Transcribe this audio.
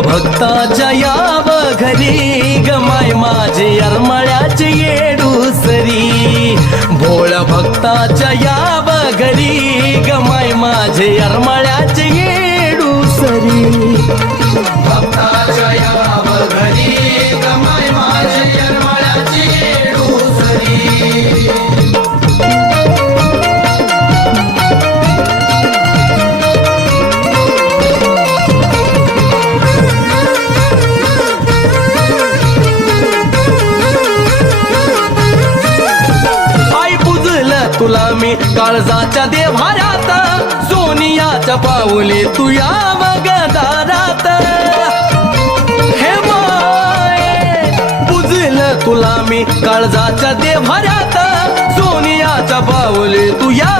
भक्ताच्या याव घरी गमाय माझे अरमळ्याचे येडूसरी भोळ भक्ताच्या याव घरी गमाय माझे अरमळ्याचे येडूसरी भक्ताच्या याव घरी गमाय माझे अरमळ्याचे येडूसरी तुला मी काळजाच्या देव्हाऱ्यात सोनियाच्या पाऊले तू या वगदारात हे माय पुजलं तुला मी काळजाच्या देव्हाऱ्यात सोनियाच्या पाऊले तू या